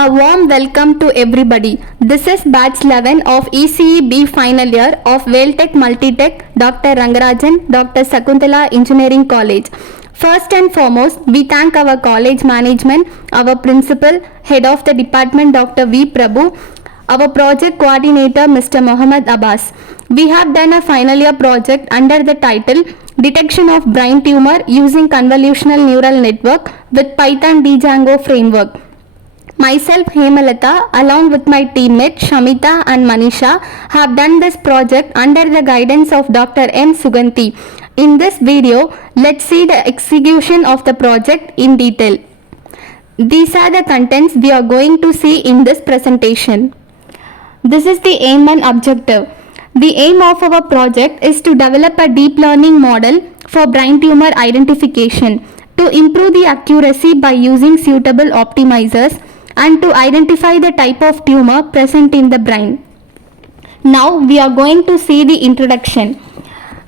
A warm welcome to everybody. This is batch 11 of ECE B final year of Veltech Multitech Dr. Rangarajan, Dr. Sakuntala Engineering College. First and foremost, we thank our college management, our principal, head of the department Dr. V. Prabhu, our project coordinator Mr. Mohammed Abbas. We have done a final year project under the title Detection of Brain Tumor using Convolutional Neural Network with Python DJANGO framework. Myself, Hemalatha, along with my teammate Shamitha and Manisha, have done this project under the guidance of Dr. M. Suganti. In this video, let's see the execution of the project in detail. These are the contents we are going to see in this presentation. This is the aim and objective. The aim of our project is to develop a deep learning model for brain tumor identification to improve the accuracy by using suitable optimizers and to identify the type of tumor present in the brain. Now we are going to see the introduction.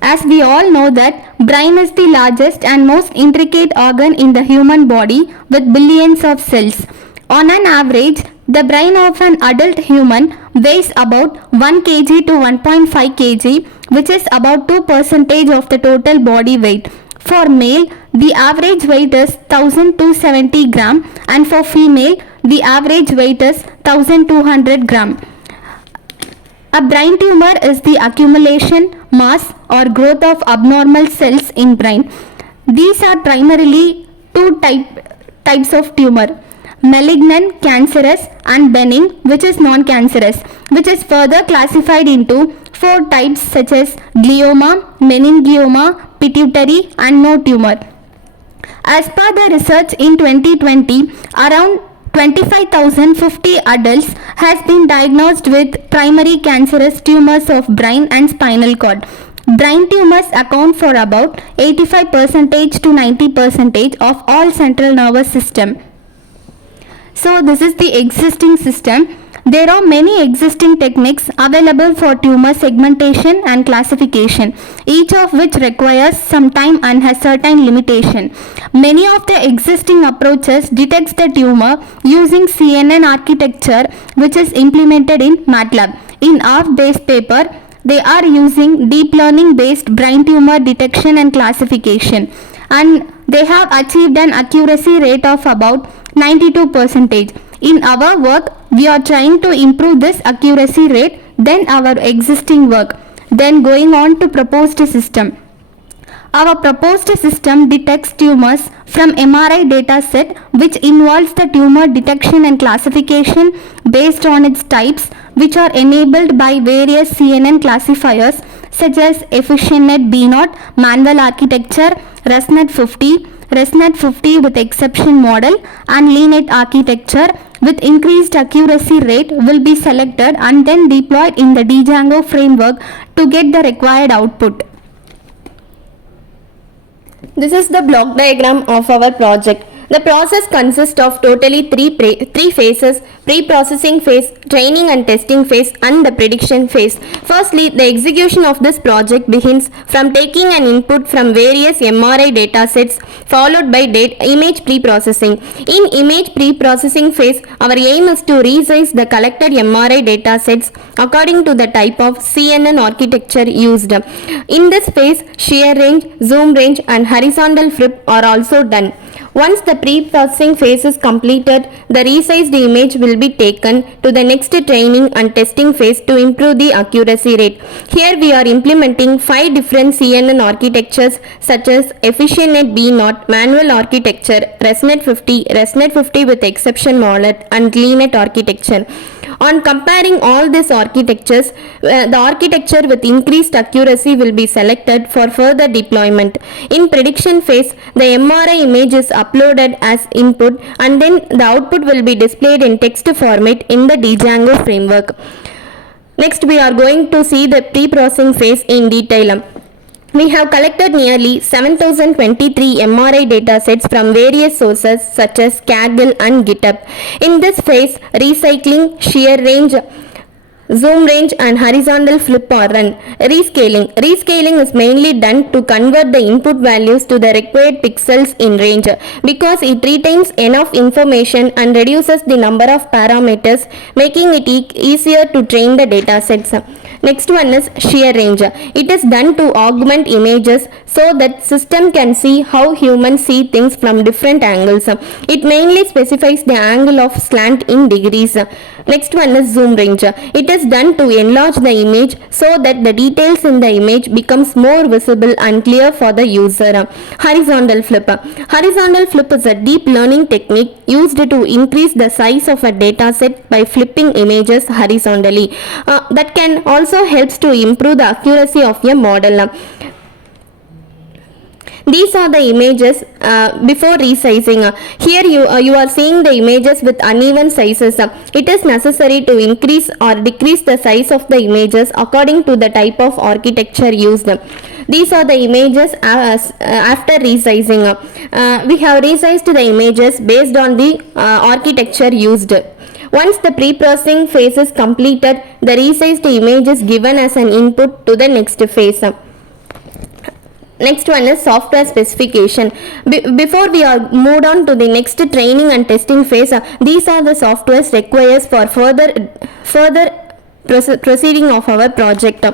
As we all know that brain is the largest and most intricate organ in the human body with billions of cells. On an average, the brain of an adult human weighs about 1 kg to 1.5 kg, which is about 2% of the total body weight. For male, the average weight is 1270 gram, and for female, the average weight is 1200 gram. A brain tumor is the accumulation, mass or growth of abnormal cells in brain. These are primarily two types of tumor: malignant, cancerous, and benign, which is non-cancerous, which is further classified into 4 types such as glioma, meningioma, pituitary, and no tumor. As per the research in 2020, around 25,050 adults has been diagnosed with primary cancerous tumors of brain and spinal cord. Brain tumors account for about 85% to 90% of all central nervous system. So this is the existing system. There are many existing techniques available for tumor segmentation and classification, each of which requires some time and has certain limitation. Many of the existing approaches detects the tumor using CNN architecture, which is implemented in MATLAB. In our base paper, they are using deep learning based brain tumor detection and classification, and they have achieved an accuracy rate of about 92%. In our work, we are trying to improve this accuracy rate than our existing work. Then going on to proposed system. Our proposed system detects tumors from MRI data set, which involves the tumor detection and classification based on its types, which are enabled by various CNN classifiers such as EfficientNet B0, manual architecture, ResNet 50, ResNet 50 with exception model, and LeanNet architecture with increased accuracy rate will be selected and then deployed in the DJANGO framework to get the required output. This is the block diagram of our project. The process consists of totally three phases: pre-processing phase, training and testing phase, and the prediction phase. Firstly, the execution of this project begins from taking an input from various MRI data sets, followed by image pre-processing. In image pre-processing phase, our aim is to resize the collected MRI data sets according to the type of CNN architecture used. In this phase, shear range, zoom range, and horizontal flip are also done. Once the pre-processing phase is completed, the resized image will be taken to the next training and testing phase to improve the accuracy rate. Here we are implementing 5 different CNN architectures such as EfficientNet B0, manual architecture, ResNet 50 with exception model, and LeanNet architecture. On comparing all these architectures, the architecture with increased accuracy will be selected for further deployment. In prediction phase, the MRI image is uploaded as input and then the output will be displayed in text format in the DJANGO framework. Next, we are going to see the pre-processing phase in detail. We have collected nearly 7023 MRI datasets from various sources such as Kaggle and GitHub. In this phase, recycling, shear range, zoom range and horizontal flip or run. Rescaling. Rescaling is mainly done to convert the input values to the required pixels in range because it retains enough information and reduces the number of parameters, making it easier to train the data sets. Next one is shear range. It is done to augment images so that system can see how humans see things from different angles. It mainly specifies the angle of slant in degrees. Next one is zoom range. It is done to enlarge the image so that the details in the image becomes more visible and clear for the user. Horizontal flip. Horizontal flip is a deep learning technique used to increase the size of a data set by flipping images horizontally. That can also helps to improve the accuracy of your model. These are the images before resizing. Here you are seeing the images with uneven sizes. It is necessary to increase or decrease the size of the images according to the type of architecture used. These are the images after resizing. We have resized the images based on the architecture used. Once the pre-processing phase is completed, the resized image is given as an input to the next phase. Next one is software specification. Before we are moved on to the next training and testing phase, these are the softwares required for further proceeding of our project.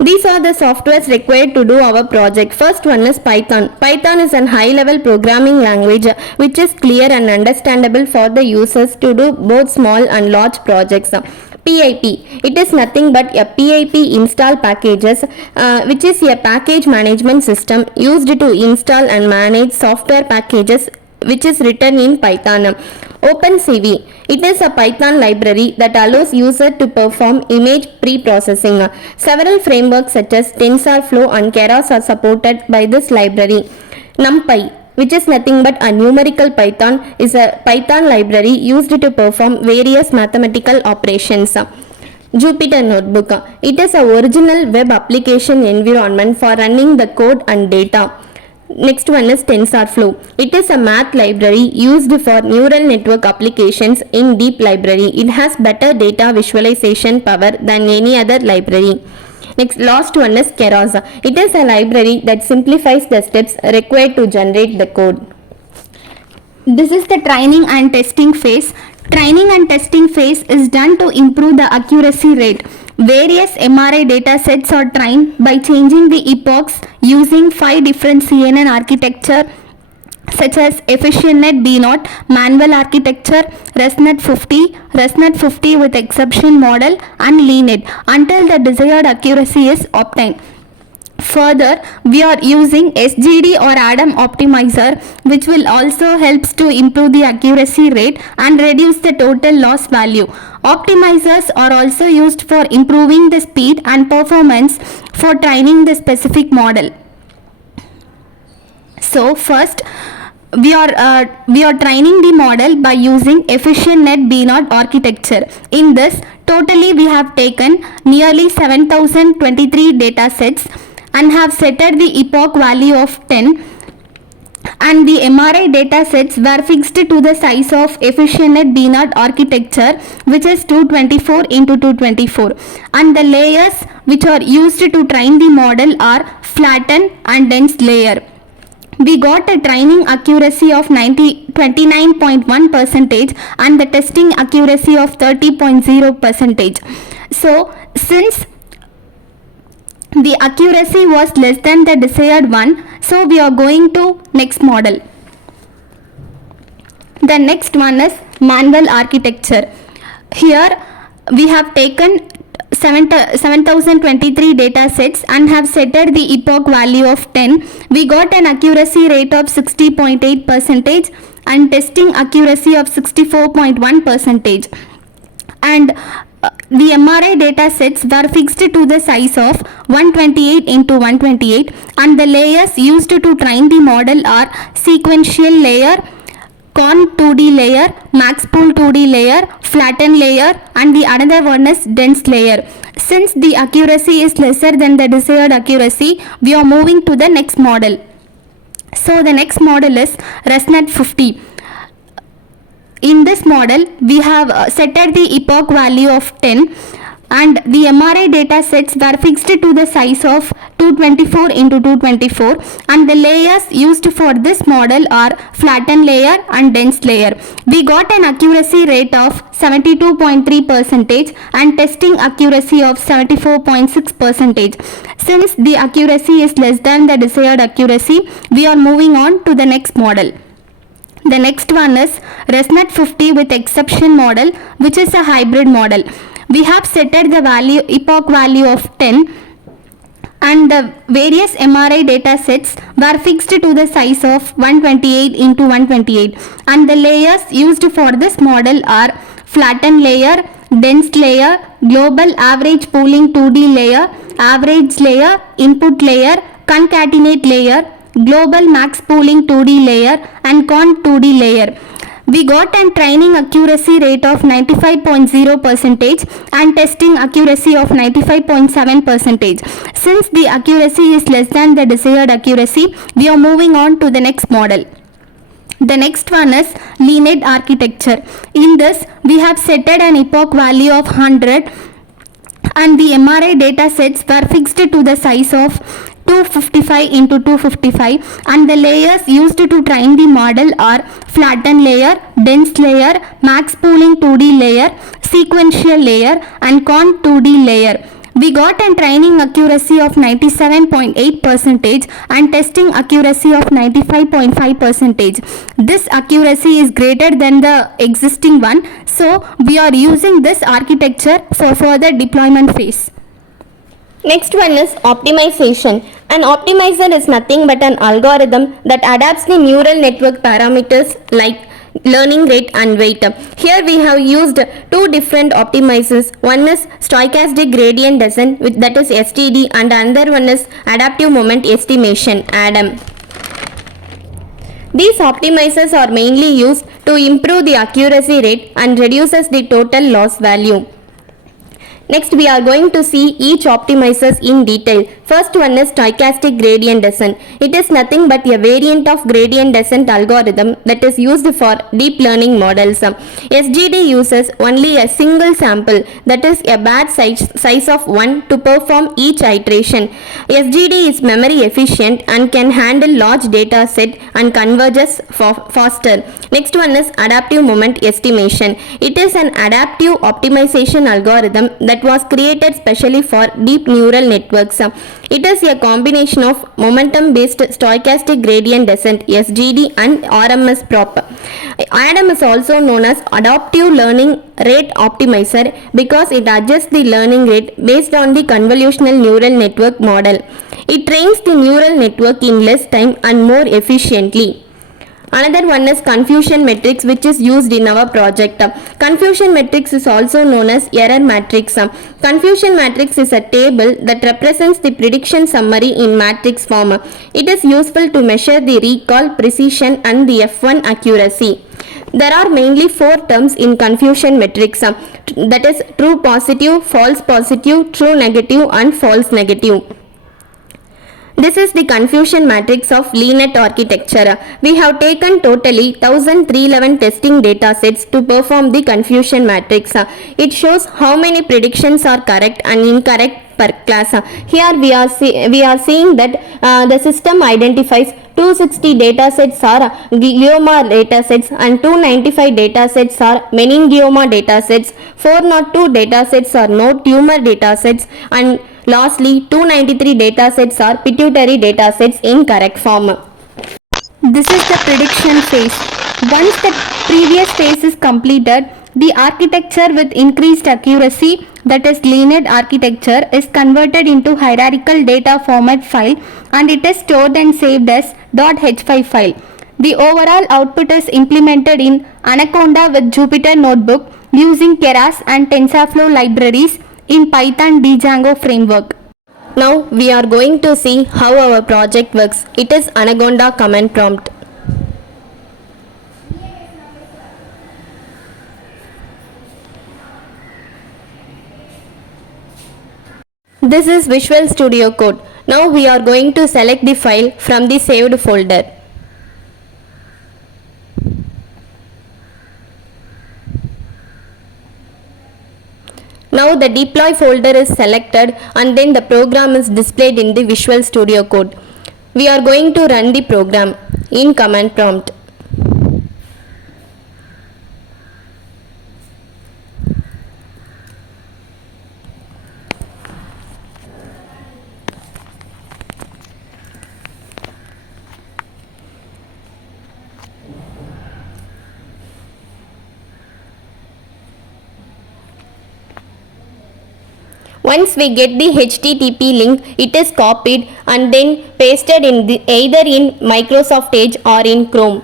These are the softwares required to do our project. First one is Python. Python is a high-level programming language which is clear and understandable for the users to do both small and large projects. PIP. It is nothing but a PIP install packages which is a package management system used to install and manage software packages which is written in Python. OpenCV. It is a Python library that allows user to perform image pre-processing. Several frameworks such as TensorFlow and Keras are supported by this library. NumPy, which is nothing but a numerical Python, is a Python library used to perform various mathematical operations. Jupyter Notebook. It is an original web application environment for running the code and data. Next one is TensorFlow. It is a math library used for neural network applications in deep library. It has better data visualization power than any other library. Next, last one is Keras. It is a library that simplifies the steps required to generate the code. This is the training and testing phase. Training and testing phase is done to improve the accuracy rate. Various MRI data sets are trained by changing the epochs using 5 different CNN architecture such as EfficientNet D0, manual architecture, ResNet 50 with exception model and LeanNet until the desired accuracy is obtained. Further, we are using SGD or Adam optimizer which will also helps to improve the accuracy rate and reduce the total loss value. Optimizers are also used for improving the speed and performance for training the specific model. So first, we are training the model by using EfficientNet D0 architecture. In this, totally we have taken nearly 7023 data sets and have set the epoch value of 10, and the MRI data sets were fixed to the size of EfficientNet D0 architecture which is 224 into 224, and the layers which are used to train the model are flatten and dense layer. We got a training accuracy of 29.1% and the testing accuracy of 30.0%. So since the accuracy was less than the desired one, so we are going to next model. The next one is manual architecture. Here we have taken 7023 data sets and have set the epoch value of 10. We got an accuracy rate of 60.8% and testing accuracy of 64.1%, and the MRI data sets were fixed to the size of 128 into 128, and the layers used to train the model are sequential layer, Con 2D layer, Maxpool 2D layer, flatten layer, and the another one is dense layer. Since the accuracy is lesser than the desired accuracy, we are moving to the next model. So the next model is ResNet 50. In this model, we have set at the epoch value of 10 and the MRI data sets were fixed to the size of 224 into 224 and the layers used for this model are flattened layer and dense layer. We got an accuracy rate of 72.3% and testing accuracy of 74.6%. Since the accuracy is less than the desired accuracy, we are moving on to the next model. The next one is ResNet 50 with exception model, which is a hybrid model. We have set at the epoch value of 10 and the various MRI data sets were fixed to the size of 128 into 128 and the layers used for this model are flattened layer, dense layer, global average pooling 2D layer, average layer, input layer, concatenate layer, global max pooling 2D layer and con 2D layer. We got a training accuracy rate of 95.0% and testing accuracy of 95.7%. Since the accuracy is less than the desired accuracy, we are moving on to the next model. The next one is linear architecture. In this, we have set an epoch value of 100 and the MRI data sets were fixed to the size of 255 into 255 and the layers used to train the model are flattened layer, dense layer, max pooling 2D layer, sequential layer and con 2D layer. We got a training accuracy of 97.8% and testing accuracy of 95.5%. This accuracy is greater than the existing one, so we are using this architecture for further deployment phase. Next one is optimization. An optimizer is nothing but an algorithm that adapts the neural network parameters like learning rate and weight. Here we have used two different optimizers. One is stochastic gradient descent, that is STD, and another one is adaptive moment estimation, ADAM. These optimizers are mainly used to improve the accuracy rate and reduces the total loss value. Next, we are going to see each optimizers in detail. First one is stochastic gradient descent. It is nothing but a variant of gradient descent algorithm that is used for deep learning models. SGD uses only a single sample, that is a batch size of 1 to perform each iteration. SGD is memory efficient and can handle large data set and converges faster. Next one is adaptive moment estimation. It is an adaptive optimization algorithm that was created specially for deep neural networks. It is a combination of momentum-based stochastic gradient descent (SGD) and RMS prop. ADAM is also known as adaptive learning rate optimizer because it adjusts the learning rate based on the convolutional neural network model. It trains the neural network in less time and more efficiently. Another one is confusion matrix, which is used in our project. Confusion matrix is also known as error matrix. Confusion matrix is a table that represents the prediction summary in matrix form. It is useful to measure the recall, precision and the F1 accuracy. There are mainly four terms in confusion matrix, that is true positive, false positive, true negative and false negative. This is the confusion matrix of LeNet architecture. We have taken totally 1311 testing data sets to perform the confusion matrix. It shows how many predictions are correct and incorrect per class. Here we are seeing that the system identifies 260 data sets are glioma data sets and 295 data sets are meningioma data sets, 402 data sets are no tumor data sets, and lastly 293 data sets are pituitary data sets in correct form. This is the prediction phase. Once the previous phase is completed, the architecture with increased accuracy, that is linear architecture, is converted into hierarchical data format file and it is stored and saved as .h5 file. The overall output is implemented in Anaconda with Jupyter Notebook using Keras and TensorFlow libraries in Python DJANGO framework. Now we are going to see how our project works. It is Anaconda command prompt. This is Visual Studio Code. Now we are going to select the file from the saved folder. Now the deploy folder is selected and then the program is displayed in the Visual Studio Code. We are going to run the program in command prompt. Once we get the HTTP link, it is copied and then pasted in either in Microsoft Edge or in Chrome.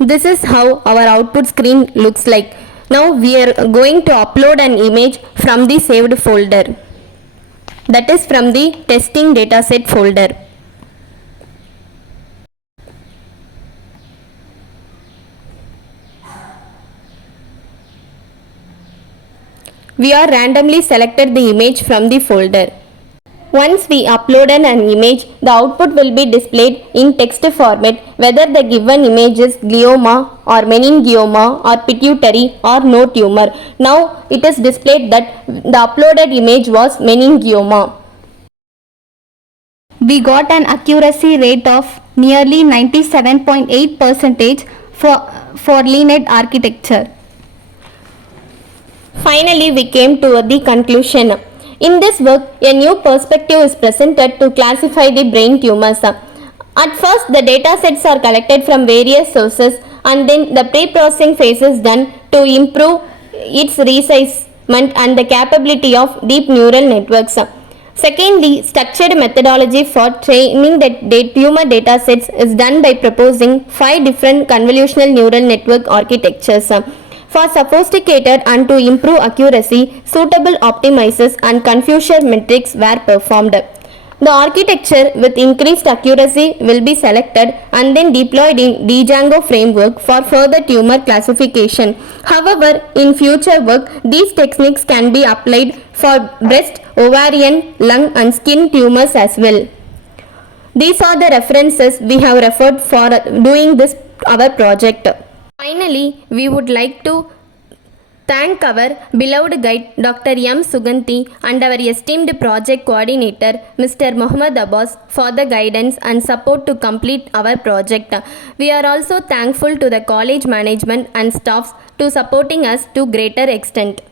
This is how our output screen looks like. Now we are going to upload an image from the saved folder. That is from the testing dataset folder. We are randomly selected the image from the folder. Once we uploaded an image, the output will be displayed in text format whether the given image is glioma or meningioma or pituitary or no tumor. Now it is displayed that the uploaded image was meningioma. We got an accuracy rate of nearly 97.8% for linear architecture. Finally, we came to the conclusion. In this work, a new perspective is presented to classify the brain tumors. At first, the data sets are collected from various sources and then the pre-processing phase is done to improve its resizement and the capability of deep neural networks. Secondly, structured methodology for training the tumor data sets is done by proposing 5 different convolutional neural network architectures. For sophisticated and to improve accuracy, suitable optimizers and confusion metrics were performed. The architecture with increased accuracy will be selected and then deployed in DJANGO framework for further tumor classification. However, in future work, these techniques can be applied for breast, ovarian, lung and skin tumors as well. These are the references we have referred for doing this our project. Finally, we would like to thank our beloved guide Dr. M. Suganti and our esteemed project coordinator Mr. Muhammad Abbas for the guidance and support to complete our project. We are also thankful to the college management and staffs to supporting us to greater extent.